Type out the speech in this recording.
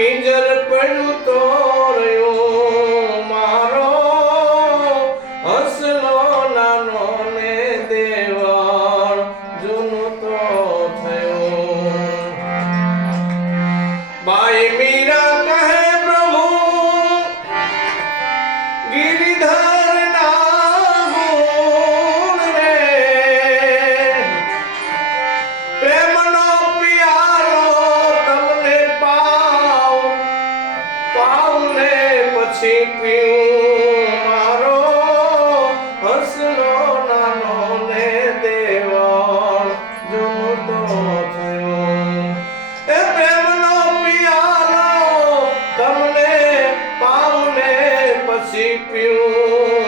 પિંજર પડ્યું તો રહ્યો મારો હસલો નાનો ને દેવાળ જૂનું તો થયો. બાઈ મીરા કહે પ્રભુ ગિરિધર ના ગુણ રે પ્રેમનો પિયાલો તમને પાવને પછી પીવું મારો હસલો નાનો ને દેવાળ જૂનું તો થયો. એ પ્રેમનો પિયાલો તમને પાવને પછી પીવું